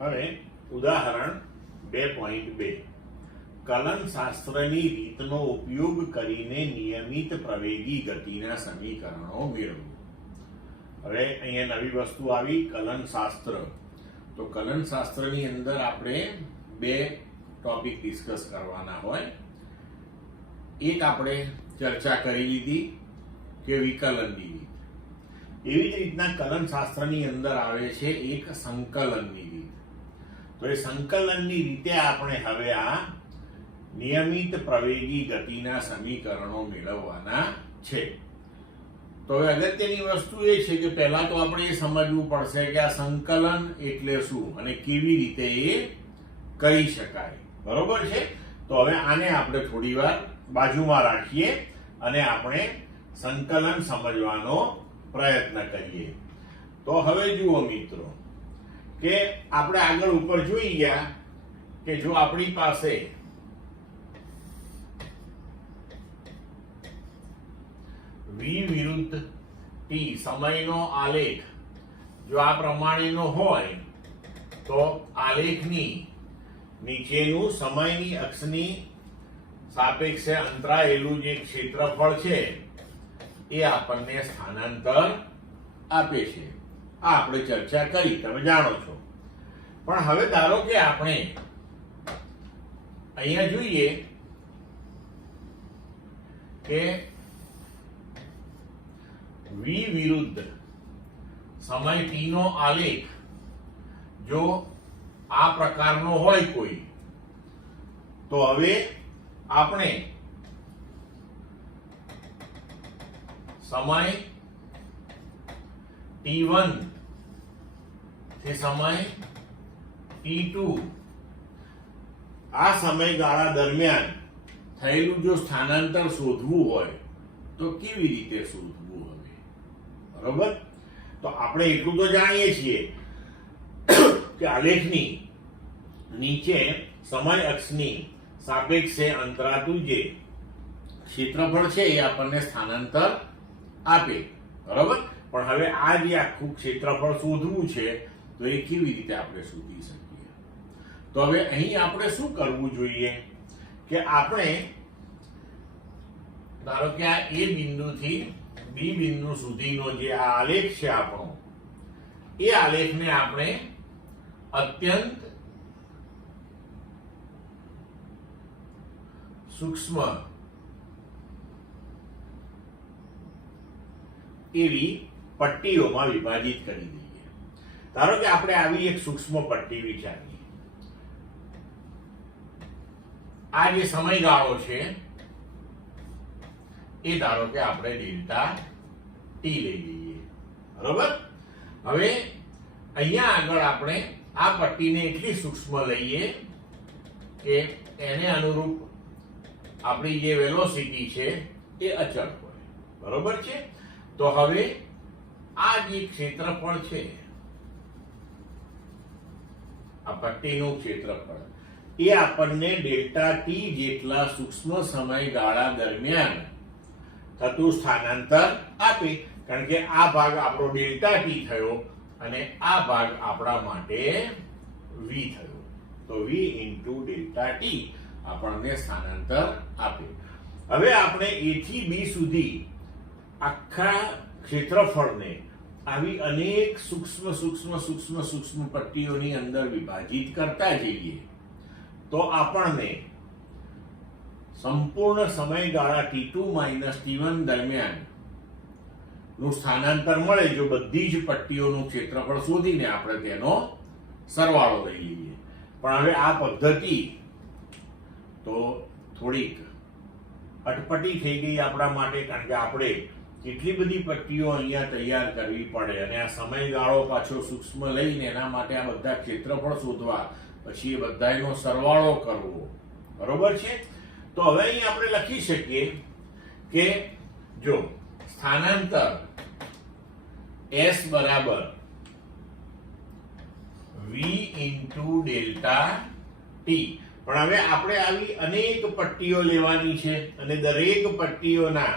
હવે ઉદાહરણ 2.2 કલનશાસ્ત્રની રીતનો ઉપયોગ કરીને નિયમિત પ્રવેગી ગતિના સમીકરણો મેળવો. હવે અહીંયા નવી વસ્તુ આવી, કલનશાસ્ત્ર. તો કલનશાસ્ત્રની અંદર આપણે બે ટોપિક ડિસ્કસ કરવાના હોય. એક આપણે ચર્ચા કરી લીધી કે વિકલનની રીત. એવી જ રીતના કલનશાસ્ત્રની અંદર આવે છે એક સંકલનની રીત. તો એ સંકલનની રીતે આપણે હવે આ નિયમિત પ્રવેગી ગતિના સમીકરણો મેળવવાના છે. તો હવે અગત્યની વસ્તુ એ છે કે પહેલા તો આપણે એ સમજવું પડશે કે આ સંકલન એટલે શું અને કેવી રીતે એ કરી શકાય. બરોબર છે? તો હવે આને આપણે થોડી વાર બાજુમાં રાખીએ અને આપણે સંકલન સમજવાનો પ્રયત્ન કરીએ. તો હવે જુઓ મિત્રો કે આપણે આગળ ઉપર જોઈ ગયા કે જો આપણી પાસે v વિરુદ્ધ t સમયનો આલેખ જો આ પ્રમાણેનો હોય તો આલેખની નીચેનું સમયની અક્ષની સાપેક્ષે અંતરાયેલું જે ક્ષેત્રફળ છે એ આપણને સ્થાનાંતર આપે છે. આ આપણે ચર્ચા કરી, તમે જાણો છો. પણ હવે ધારો કે આપણે અહીંયા જોઈએ કે v વિરુદ્ધ સમય t નો આલેખ જો આ પ્રકારનો હોય કોઈ, તો હવે આપણે સમય t1 થી સમય t2 આ સમયગાળા દરમિયાન થયેલું જો સ્થાનાંતર શોધવું હોય તો કેવી રીતે શોધવું હવે? બરોબર? તો આપણે એટલું તો જાણીએ છીએ કે આલેખની નીચે સમય અક્ષની સાપેક્ષે અંતરાતું જે ક્ષેત્રફળ છે એ આપણને સ્થાનાંતર આપે. બરોબર? પણ હવે આ જે આખું ક્ષેત્રફળ શોધવું છે તો એ કેવી રીતે આપણે શોધી શકીએ? તો હવે અહીં આપણે શું કરવું જોઈએ કે આપણે ધારો કે આ એ બિંદુથી બી બિંદુ સુધીનો જે આ આલેખ છે આપણો, એ આલેખને આપણે અત્યંત સૂક્ષ્મ એવી પટ્ટીઓમાં વિભાજિત કરી દઈએ. ધારો કે આપણે આવી એક સૂક્ષ્મ પટ્ટી વિચારીએ. આ જે સમયગાળો છે એ ધારો કે આપણે ડેલ્ટા ટી લઈ લઈએ. બરોબર? હવે અહીંયા આગળ આપણે આ પટ્ટીને એટલી સૂક્ષ્મ લઈએ કે એને અનુરૂપ આપણી જે વેલોસિટી છે એ અચળ હોય. બરોબર છે? તો હવે આ જે ક્ષેત્રફળ છે, આ પટ્ટીનું ક્ષેત્રફળ, એ આપણને ડેલ્ટા ટી જેટલા સૂક્ષ્મ સમયગાળા દરમિયાન થતું સ્થાનાંતર આપે. કારણ કે આ ભાગ આપણો ડેલ્ટા ટી થયો અને આ ભાગ આપણા માટે v થયો. તો v ઇન્ટુ ડેલ્ટા ટી આપણને સ્થાનાંતર આપે. હવે આપણે a થી b સુધી આખા ક્ષેત્રફળને આવી અનેક સૂક્ષ્મ સૂક્ષ્મ સૂક્ષ્મ સૂક્ષ્મ પટ્ટીઓની અંદર વિભાજિત કરતા જઈએ તો આપણને સંપૂર્ણ સમયગાળા t2 - t1 દરમિયાન નું સ્થાનાંતર મળે જો બધી જ પટ્ટીઓનું ક્ષેત્રફળ શોધીને આપણે તેનો સરવાળો લઈ લઈએ. પણ હવે આ પદ્ધતિ તો થોડીક અટપટી થઈ ગઈ આપણા માટે, કારણ કે આપણે કેટલી બધી પટ્ટીઓ અહીંયા તૈયાર કરવી પડે અને આ સમયગાળો પાછો સૂક્ષ્મ લઈને એના માટે આ બધા ક્ષેત્રફળ શોધવા, પછી એ બધાનો સરવાળો કરવો. બરોબર છે? તો હવે અહીં આપણે લખી શકીએ કે જો સ્થાનાંતર s બરાબર v ઇન્ટુ ડેલ્ટા ટી. પણ હવે આપણે આવી અનેક પટ્ટીઓ લેવાની છે અને દરેક પટ્ટીઓના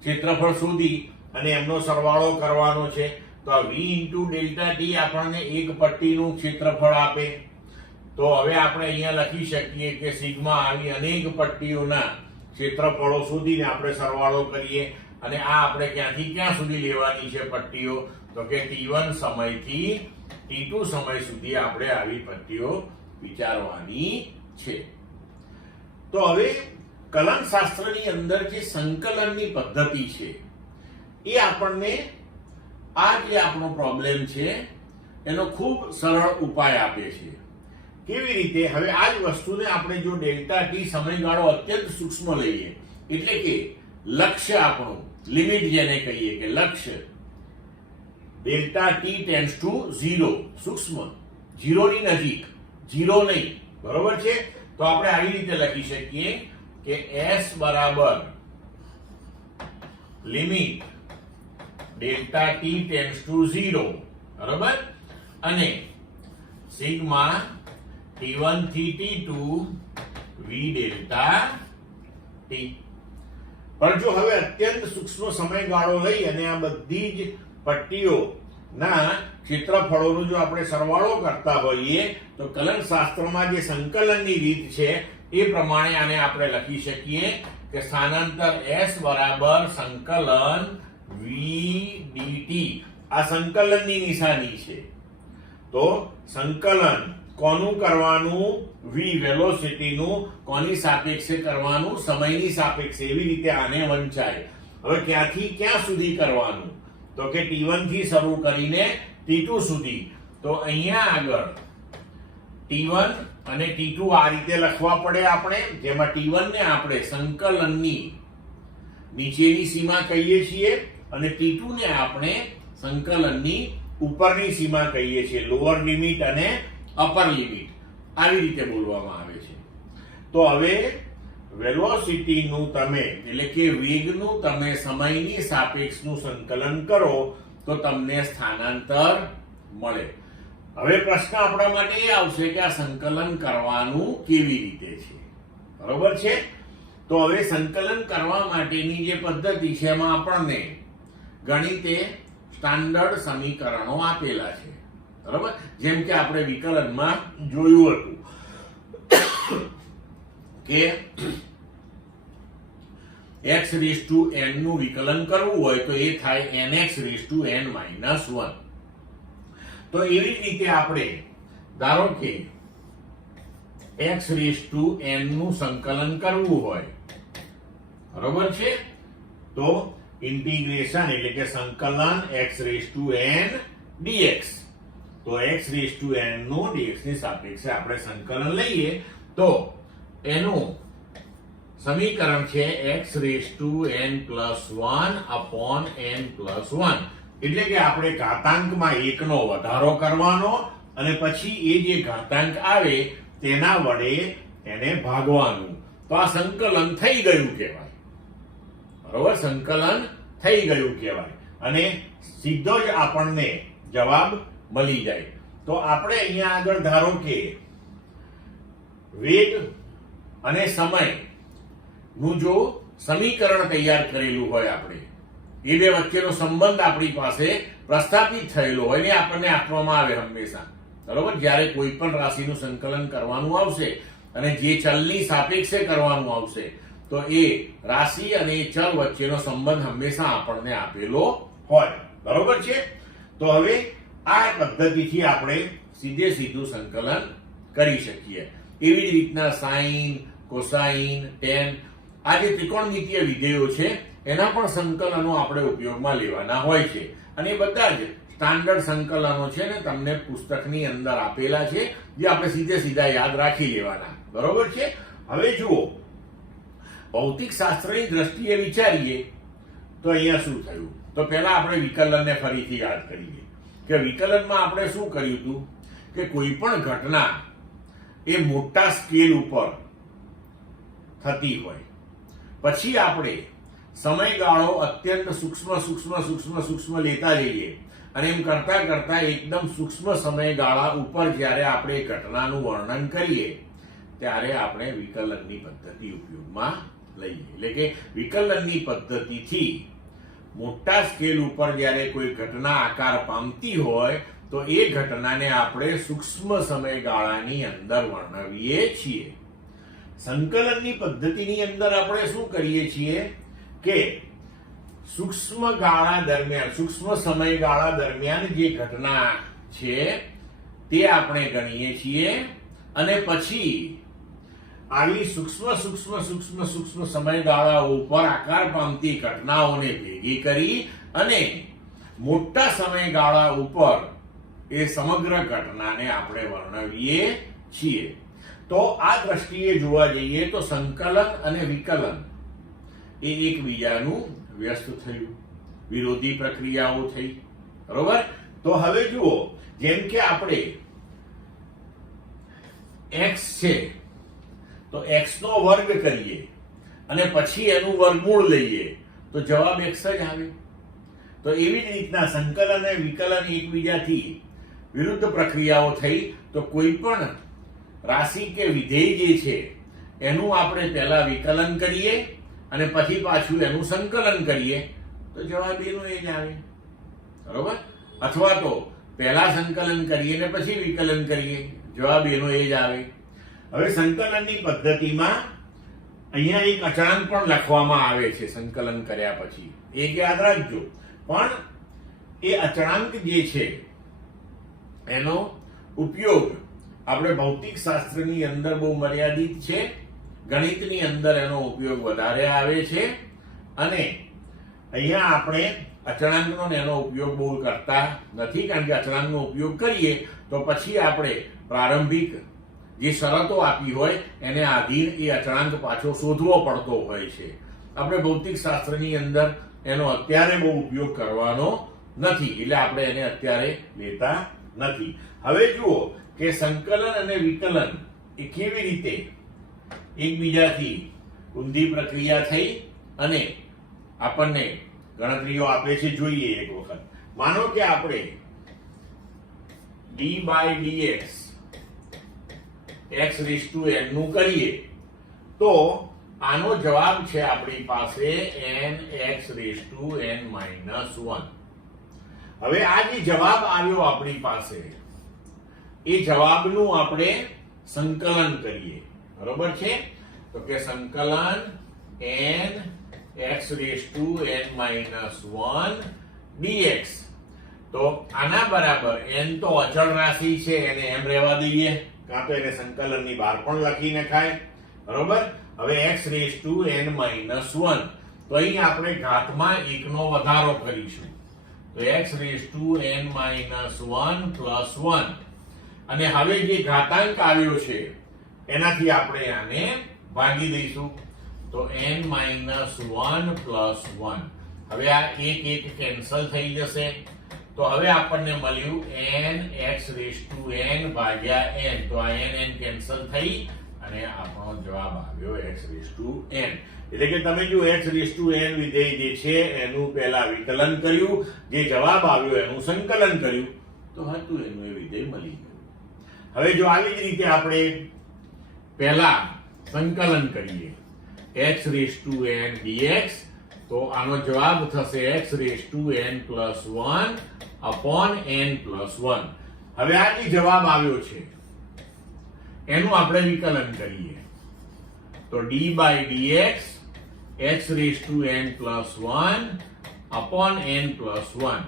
ક્ષેત્રફળ શોધી અને એમનો સરવાળો કરવાનો છે. તો v ઇન્ટુ ડેલ્ટા ટી આપણને એક પટ્ટીનું ક્ષેત્રફળ આપે. તો હવે આપણે અહીંયા લખી શકીએ કે સિગ્મા આવી અનેક પટ્ટીઓના ક્ષેત્રફળો શોધીને આપણે સરવાળો કરીએ. અને આ આપણે ક્યાંથી ક્યાં સુધી લેવાની છે પટ્ટીઓ? તો કે t1 સમયથી t2 સમય સુધી આપણે આવી પટ્ટીઓ વિચારવાની છે. તો હવે કલનશાસ્ત્રની અંદર જે સંકલનની પદ્ધતિ છે એ આપણને આ જે આપણો પ્રોબ્લેમ છે એનો ખૂબ સરળ ઉપાય આપે છે. કેવી રીતે? હવે આ જ વસ્તુને આપણે જો ડેલ્ટા ટી સમયગાળો અત્યંત સૂક્ષ્મ લઈએ, એટલે કે લક્ષ્ય આપણું લિમિટ જેને કહીએ કે લક્ષ્ય ડેલ્ટા ટી ટેન્ડ્સ ટુ 0, સૂક્ષ્મ 0 ની નજીક, 0 નહીં, બરોબર છે? તો આપણે આવી રીતે લખી શકીએ કે s બરાબર limit delta T tends to 0, બરોબર, અને સિગ્મા t1 થી t2 v ડેલ્ટા ટી. પણ જો હવે અત્યંત સૂક્ષ્મ સમયગાળો લઈ અને આ બધી જ પટ્ટીઓના ક્ષેત્રફળોનો જો આપણે સરવાળો કરતા હોઈએ તો કલનશાસ્ત્રમાં જે સંકલનની રીત છે એ પ્રમાણે આને આપણે લખી શકીએ કે સ્થાનાંતર s બરાબર સંકલન v dt. આ સંકલનની નિશાની છે. તો સંકલન કોનું કરવાનું? v વેલોસિટીનું. કોની સાપેક્ષે કરવાનું? સમયની સાપેક્ષે. એવી રીતે આને વંચાય. હવે ક્યાંથી ક્યાં સુધી કરવાનું? તો કે t1 થી શરૂ કરીને t2 સુધી. તો અહીંયા આગળ t1 અને t2 આ રીતે લખવા પડે આપણે, જેમાં t1 ને આપણે સંકલનની નીચેની સીમા કહીએ છીએ અને t2 ને આપણે સંકલનની ઉપરની સીમા કહીએ છીએ, લોઅર લિમિટ અને અપર લિમિટ, આવી રીતે બોલવામાં આવે છે. તો હવે વેલોસિટીનું તમે એટલે કે વેગનું તમે સમયની સાપેક્ષનું સંકલન કરો તો તમને સ્થાનાંતર મળે. હવે પ્રશ્ન આપણા માટે એ આવશે કે આ સંકલન કરવાનું કેવી રીતે છે, બરોબર છે? તો હવે સંકલન કરવા માટેની જે પદ્ધતિ છે એમાં આપણને ગણિતે સ્ટાન્ડર્ડ સમીકરણો આપેલા છે, બરોબર? જેમ કે આપણે વિકલનમાં જોયું હતું કે x રેઝ ટુ n નું વિકલન કરવું હોય તો એ થાય nx raise to n minus 1. તો એવી જ રીતે આપણે ધારો કે x રેઝ ટુ n નું સંકલન કરવું હોય, બરોબર છે? તો ઇન્ટિગ્રેશન એટલે કે સંકલન x raise to n dx. તો x રેઝ ટુ n નું dx ની સાપેક્ષે આપણે સંકલન લઈએ તો એનું સમીકરણ છે x raise to n plus 1 upon n plus 1. એટલે કે આપણે ઘાતાંકમાં 1 નો વધારો કરવાનો અને પછી એ જે ઘાતાંક આવે તેના વડે એને ભાગવાનું. તો આ સંકલન થઈ ગયું કહેવાય, બરોબર? સંકલન થઈ ગયું કહેવાય અને સીધો જ આપણને જવાબ મળી જાય. તો આપણે અહીંયા આગળ ધારો કે વેગ અને સમય નું જો સમીકરણ તૈયાર કરેલું હોય, આપણે એ બે વચ્ચેનો સંબંધ આપણી પાસે પ્રસ્થાપિત થયેલો હોય ને આપણને આપવામાં આવે હંમેશા, બરોબર? જ્યારે કોઈ પણ રાશિનું સંકલન કરવાનું આવશે અને જે ચલની સાપેક્ષે કરવાનું આવશે તો એ રાશિ અને એ ચલ વચ્ચેનો સંબંધ હંમેશા આપણને આપેલો હોય, બરોબર છે? તો હવે આ પદ્ધતિથી આપણે સીધે સીધું સંકલન કરી શકીએ. એવી જ રીતના સાઈન, કોસાઈન, ટેન, આ જે ત્રિકોણમિતીય વિધેયો છે એના પણ સંકલનો આપણે ઉપયોગમાં લેવાના હોય છે અને એ બધા જ સ્ટાન્ડર્ડ સંકલનો છે ને તમને પુસ્તકની અંદર આપેલા છે, જે આપણે સીધે સીધા યાદ રાખી લેવાના, બરોબર છે? હવે જુઓ, ભૌતિક શાસ્ત્રની દ્રષ્ટિએ વિચારીએ તો અહીંયા શું થયું? તો પહેલા આપણે વિકલનને ફરીથી યાદ કરીએ કે વિકલનમાં આપણે શું કર્યું હતું કે કોઈ પણ ઘટના એ મોટા સ્કેલ ઉપર થતી હોય પછી આપણે સમયગાળો અત્યંત સૂક્ષ્મ લેતા જઈએ અને એમ કરતા કરતા એકદમ સૂક્ષ્મ સમયગાળા ઉપર જ્યારે આપણે ઘટનાનું વર્ણન કરીએ ત્યારે આપણે વિકલનની પદ્ધતિ ઉપયોગમાં લઈએ. એટલે કે વિકલનની પદ્ધતિથી મોટા સ્કેલ ઉપર જ્યારે કોઈ ઘટના આકાર પામતી હોય તો એ ઘટનાને આપણે સૂક્ષ્મ સમયગાળાની અંદર વર્ણવીએ છીએ. સંકલનની પદ્ધતિની અંદર આપણે શું કરીએ છીએ કે સૂક્ષ્મ સમયગાળા દરમિયાન જે ઘટના છે તે આપણે ગણીએ છીએ અને પછી આવી સૂક્ષ્મ સમયગાળાઓ ઉપર આકાર પામતી ઘટનાઓને ભેગી કરી અને મોટા સમયગાળા ઉપર એ સમગ્ર ઘટનાને આપણે વર્ણવીએ છીએ. તો આ દ્રષ્ટિએ જોવા જઈએ તો સંકલન અને વિકલન એ એકબીજાનું વ્યસ્ત થયું, વિરોધી પ્રક્રિયાઓ થઈ. બરોબર? તો હવે જુઓ, જેમ કે આપણે x છે તો x નો વર્ગ કરીએ અને પછી એનું વર્ગમૂળ લઈએ તો જવાબ x જ આવે. તો એવી જ રીતના સંકલન અને વિકલન એકબીજાથી વિરુદ્ધ પ્રક્રિયાઓ થઈ. તો કોઈ પણ રાશિ કે વિધેય જે છે એનું આપણે પહેલા વિકલન કરીએ અને પછી પાછું એનું સંકલન કરીએ તો જવાબ એનું એ જ આવે. બરોબર? અથવા તો પહેલા સંકલન કરીએ ને પછી વિકલન કરીએ, જવાબ એનો એ જ આવે. હવે સંકલનની પદ્ધતિમાં અહીંયા એક અચળાંક પણ લખવામાં આવે છે સંકલન કર્યા પછી, એક યાદ રાખજો. પણ એ અચળાંક જે છે એનો ઉપયોગ આપણે ભૌતિક શાસ્ત્રની અંદર બહુ મર્યાદિત છે, ગણિતની અંદર એનો ઉપયોગ વધારે આવે છે અને અહીંયા આપણે અચળાંકનો એનો ઉપયોગ બહુ કરતા નથી, કારણ કે અચળાંકનો ઉપયોગ કરીએ તો પછી આપણે પ્રારંભિક જે શરતો આપી હોય એને આધીન એ અચળાંક પાછો શોધવો પડતો હોય છે. આપણે ભૌતિક શાસ્ત્રની અંદર એનો અત્યારે બહુ ઉપયોગ કરવાનો નથી, એટલે આપણે એને અત્યારે લેતા નથી. હવે જુઓ કે સંકલન અને વિકલન એ કેવી રીતે એકબીજાથી ઊંધી પ્રક્રિયા થઈ અને આપણને ગણતરીઓ આપે છે. જોઈએ એક વખત. માનો કે આપણે d/dx x⁻n નું કરીએ તો આનો જવાબ છે આપણી પાસે nx⁻n-1. હવે આ જે જવાબ આવ્યો આપણી પાસે એ જવાબનું આપણે સંકલન કરીએ. બરોબર છે? તો કે સંકલન nx⁻n-1 dx. તો આના બરાબર n તો અચળ રાશિ છે એને એમ રહેવા દઈએ, કાં તો એને સંકલનની બહાર પણ લખી નખાય. બરોબર? હવે x⁻n-1 તો અહીં આપણે ઘાતમાં 1 નો વધારો કરીશું તો x⁻n-1 + 1 અને હવે જે ઘાતાંક આવ્યો છે એનાથી આપણે આને ભાગી દઈશું તો n-1 + 1. હવે આ એક કેન્સલ થઈ જશે તો હવે આપણને મળ્યું nx⁻n/n. તો આ n કેન્સલ થઈ અને આપણો જવાબ આવ્યો x⁻n. એટલે કે તમે જો x⁻n વિધેય જે છે એનું પહેલા વિકલન કર્યું, જે જવાબ આવ્યો એનું સંકલન કર્યું તો હતું એનું એ વિધેય મળી ગયું. હવે જો આવી જ રીતે આપણે પહેલા સંકલન કરીએ x⁻n dx તો આનો જવાબ થશે x⁻n+1/n+1. હવે આ જે જવાબ આવ્યો છે એનું આપણે વિકલન કરીએ તો d/dx x⁻n+1/n+1.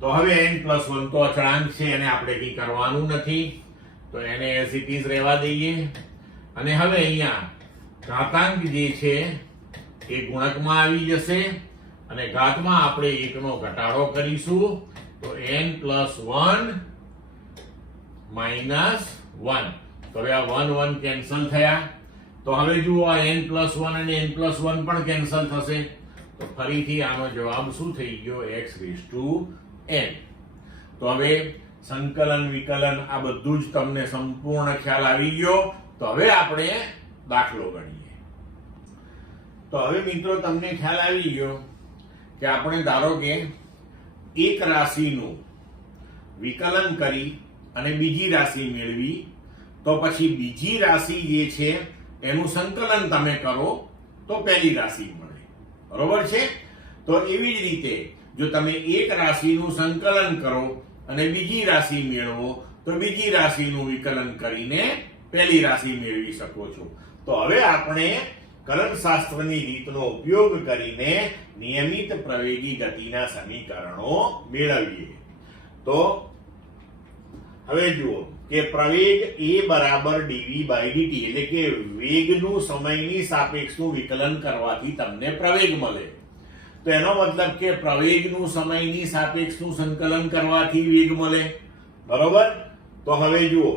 તો હવે n+1 તો અચળાંક છે, એને આપણે કંઈ કરવાનું નથી તો એને એઝ ઇટ ઇઝ રહેવા દઈએ. અને હવે અહીંયા ઘાતાંક જે છે એ ગુણકમાં આવી જશે અને ઘાતમાં આપણે 1 નો ઘટાડો કરીશું તો n+1 - 1. તો હવે આ 1 કેન્સલ થયા. તો હવે જુઓ આ n+1 અને n+1 પણ કેન્સલ થશે તો ફરીથી આનો જવાબ શું થઈ ગયો x⁻n. તો હવે સંકલન વિકલન આ બધું જ તમને સંપૂર્ણ ખ્યાલ આવી ગયો. તો હવે આપણે દાખલો ગણીએ. તો હવે મિત્રો તમને ખ્યાલ આવી ગયો કે આપણે ધારો કે એક રાશિનું વિકલન કરી અને બીજી રાશિ મેળવી તો પછી બીજી રાશિ જે છે એનું સંકલન તમે કરો તો પહેલી રાશિ મળે. બરોબર છે? તો એવી જ રીતે જો તમે એક રાશિનું સંકલન કરો અને બીજી રાશિ મેળવો તો બીજી રાશિનું વિકલન કરીને પહેલી રાશિ મેળવી શકો છો. તો હવે આપણે કલનશાસ્ત્રની રીતનો ઉપયોગ કરીને નિયમિત પ્રવેગી ગતિના સમીકરણો મેળવીએ. તો હવે જુઓ કે પ્રવેગ a બરાબર dv by dt એટલે કે વેગનું સમયની સાપેક્ષનું વિકલન કરવાથી તમને પ્રવેગ મળે. તો એનો મતલબ કે પ્રવેગનું સમયની સાપેક્ષનું સંકલન કરવાથી વેગ મળે. બરોબર? તો હવે જુઓ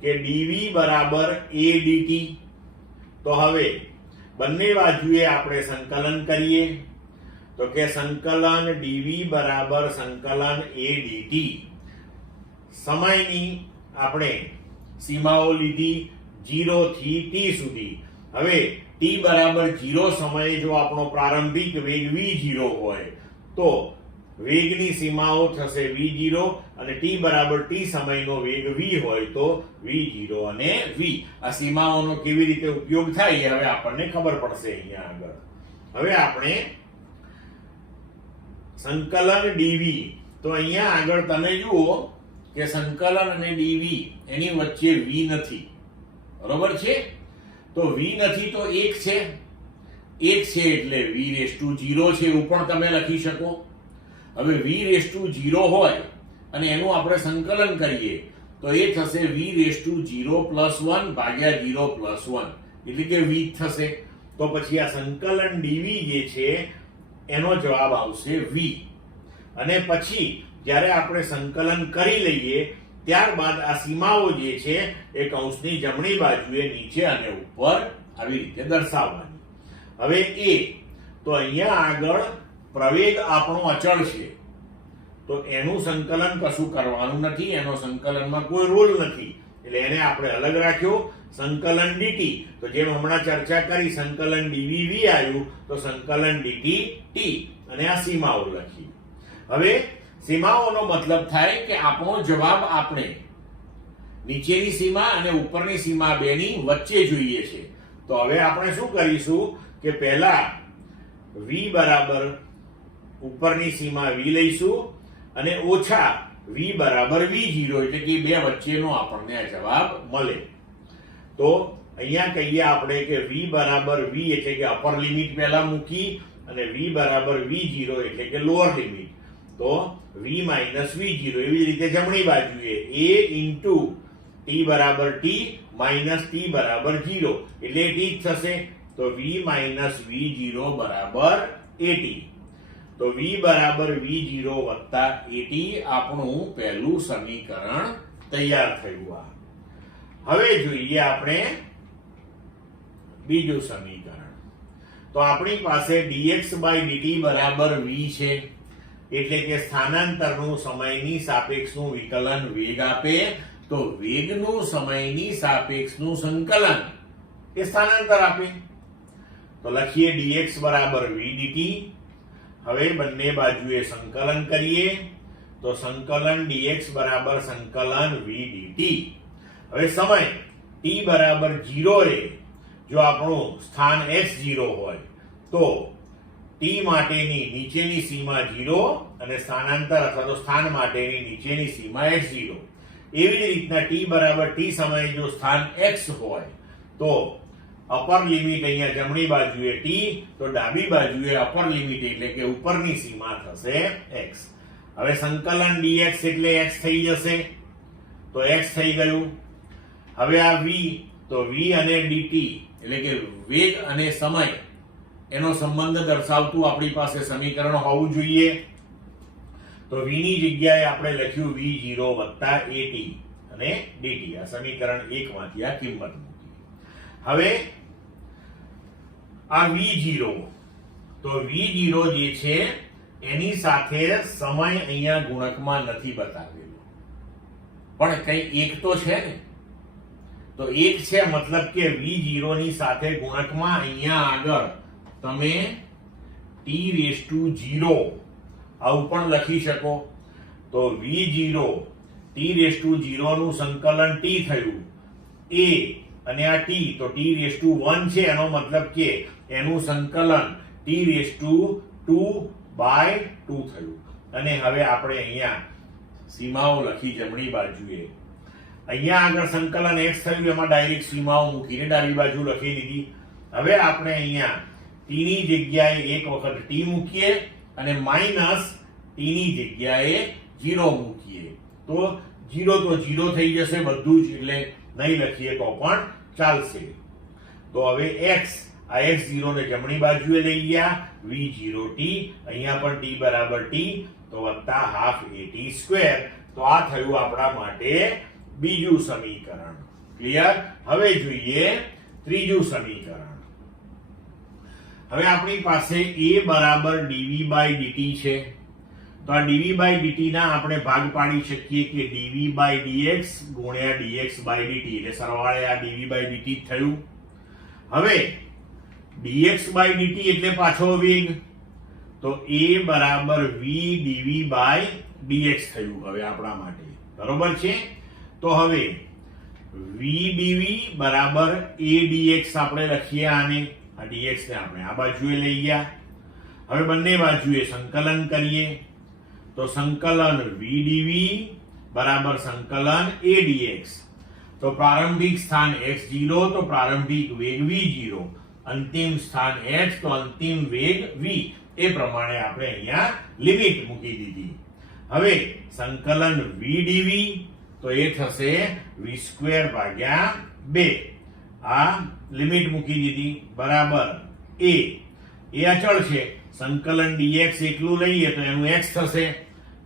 કે dv બરાબર a dt. તો હવે બંને બાજુએ આપણે સંકલન કરીએ તો કે સંકલન dv બરાબર સંકલન a dt. સમયની આપણે સીમાઓ લીધી 0 થી t સુધી. હવે t બરાબર 0 સમયે જો આપણો પ્રારંભિક વેગ v0 હોય તો વેગની સીમાઓ થશે v0 અને t બરાબર t સમયનો વેગ v હોય તો v0 અને v. આ સીમાઓનો કેવી રીતે ઉપયોગ થાય એ હવે આપણને ખબર પડશે અહીંયા આગળ. હવે આપણે સંકલન dv. તો અહીંયા આગળ તમે જુઓ કે સંકલન અને dv એની વચ્ચે v નથી. બરોબર છે? તો v નથી તો 1 છે. 1 છે એટલે v⁻0 છે એવું પણ તમે લખી શકો. હવે v⁻0 હોય અને એનું આપણે સંકલન કરીએ તો એ થશે v⁻0+1 ભાગ્યા 0+1 એટલે કે v થશે. તો પછી આ સંકલન dv જે છે એનો જવાબ આવશે v. અને પછી જ્યારે આપણે સંકલન કરી લઈએ ત્યારબાદ આ સીમાઓ જે છે એ કૌંસની જમણી બાજુએ નીચે અને ઉપર આવી રીતે દર્શાવવાની. હવે a તો અહીંયા આગળ પ્રવેગ આપણો અચળ છે તો એનું સંકલન કશું કરવાનું નથી. એનો સંકલનમાં કોઈ રોલ નથી એટલે એને આપણે અલગ રાખ્યો. સંકલન dt તો જેમ હમણાં ચર્ચા કરી સંકલન dv v આવ્યું તો સંકલન dt t અને આ સીમાઓ લખી. હવે સીમાઓનો મતલબ થાય કે આપણો જવાબ આપણે નીચેની સીમા અને ઉપરની સીમા બેની વચ્ચે જોઈએ છે. તો હવે આપણે શું કરીશું કે પહેલા v બરાબર ઉપરની સીમા v લઈશું અને ઓછા v બરાબર v0 એટલે કે બે વચ્ચેનો આપણને આ જવાબ મળે. તો અહીંયા કહીએ આપણે કે v બરાબર v એટલે કે અપર લિમિટ પહેલા મૂકી અને v બરાબર v0 એટલે કે લોઅર લિમિટ. તો v માઇનસ v0 એવી રીતે જમણી બાજુએ a ઇન્ટુ t બરાબર t માઇનસ t બરાબર 0 એટલે t થશે. તો v માઇનસ v0 બરાબર at. તો v બરાબર v0 વત્તા at આપણું પહેલું સમીકરણ તૈયાર થયું. હવે જોઈએ આપણે બીજું સમીકરણ. તો આપણી પાસે dx by dt બરાબર v છે એટલે કે સ્થાનાંતરનું સમયની સાપેક્ષનું વિકલન વેગ આપે તો વેગનું સમયની સાપેક્ષનું સંકલન એ સ્થાનાંતર આપે. તો લખીએ dx બરાબર v dt. હવે બંને બાજુએ સંકલન કરીએ તો સંકલન dx બરાબર સંકલન v dt. હવે સમય t બરાબર 0 એ જો આપણું સ્થાન x0 હોય તો t માટેની નીચેની સીમા 0 અને સ્થાનાંતર અથવા તો સ્થાન માટેની નીચેની સીમા x0. એવી જ રીતના t બરાબર t સમયે જો સ્થાન x હોય તો અપર લિમિટ અહીંયા જમણી બાજુએ t તો ડાબી બાજુએ અપર લિમિટ એટલે કે ઉપરની સીમા થશે x. હવે સંકલન dx એટલે x થઈ જશે તો x થઈ ગયું. હવે આ v તો v અને dt એટલે કે વેગ અને સમય એનો સંબંધ દર્શાવતું આપણી પાસે સમીકરણ હોવું જોઈએ. તો v ની જગ્યાએ આપણે લખ્યું v0 વત્તા at અને dt. આ સમીકરણ 1 માંથી આ કિંમત મૂકી. હવે આ v0 તો v0 જે છે એની સાથે સમય અહીંયા ગુણકમાં નથી બતાવેલો પણ કઈ એક તો છે ને. તો એક છે મતલબ કે v0 ની સાથે ગુણકમાં અહીંયા આગળ તમે t⁻0 આવું પણ લખી શકો. તો v0 t⁻0 નું સંકલન t થયું a અને આ t તો t⁻1 છે એનો મતલબ કે એનું સંકલન t⁻2 2/2 થયું. અને હવે આપણે અહીંયા સીમાઓ લખી જમણી બાજુએ. અહીંયા આગળ સંકલન x થયું, એમાં ડાયરેક્ટ સીમાઓ મૂકીને ડાબી બાજુ લખી દીધી. હવે આપણે અહીંયા t ની જગ્યાએ એક વખત t મૂકીએ અને માઈનસ t ની જગ્યાએ 0 મૂકીએ તો 0 તો 0 થઈ જશે બધું જ, એટલે નહીં લખીએ તો પણ ચાલશે. તો હવે x, આ x0 ને જમણી બાજુએ લઈ ગયા, v0t, અહીંયા પણ t બરાબર t, તો વત્તા હાફ at². તો આ થયું આપણા માટે બીજું સમીકરણ. ક્લિયર? હવે જોઈએ ત્રીજું સમીકરણ. હવે આપણી પાસે a બરાબર dv/dt છે. તો આ dv/dt ના આપણે ભાગ પાડી શકીએ કે dv/dx ગુણ્યા dx/dt, એટલે સરવાળે આ dv/dt થયું. હવે dx/dt એટલે પાછો વેગ, તો a બરાબર v dv/dx થયું હવે આપણા માટે. બરોબર છે? તો હવે v dv બરાબર a dx આપણે લખીએ આને, આ dx ને આપણે આ બાજુએ લઈ ગયા. હવે બંને બાજુએ સંકલન કરીએ તો સંકલન v dv બરાબર સંકલન a dx. તો પ્રારંભિક સ્થાન x0 તો પ્રારંભિક વેગ v0, અંતિમ સ્થાન x તો અંતિમ વેગ v. એ પ્રમાણે આપણે અહીંયા લિમિટ મૂકી દીધી. હવે સંકલન v dv તો એ થશે v²/2. આ લિમિટ મૂકી દીધી બરાબર a. એ અચળ છે, સંકલન dx એકલું લઈએ તો એનું x થશે,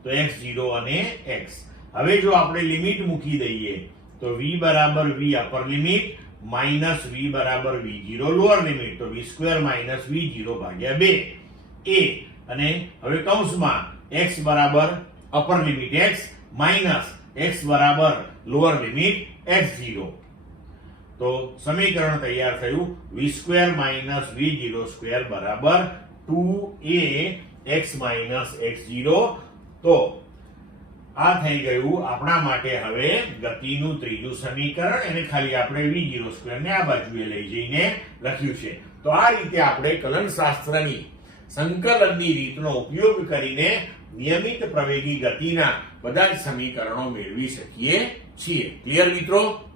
તો x0 અને x. હવે જો આપણે લિમિટ મૂકી દઈએ તો v બરાબર v upper limit minus v બરાબર v0 લોઅર લિમિટ, તો v² માઇનસ v0/2 a. અને હવે કૌંસમાં x બરાબર upper limit x minus x બરાબર લોઅર લિમિટ x0. તો સમીકરણ તૈયાર થયું v² માઇનસ v0² બરાબર 2a x માઇનસ x0. તો આ થઈ ગયું આપણા માટે હવે ગતિનું ત્રીજું સમીકરણ. એને ખાલી આપણે v0² ને આ બાજુએ લઈ જઈને લખ્યું છે. તો આ રીતે આપણે કલનશાસ્ત્રની સંકલનની રીતનો ઉપયોગ કરીને નિયમિત પ્રવેગી ગતિના બધા જ સમીકરણો મેળવી શકીએ છીએ. ક્લિયર મિત્રો?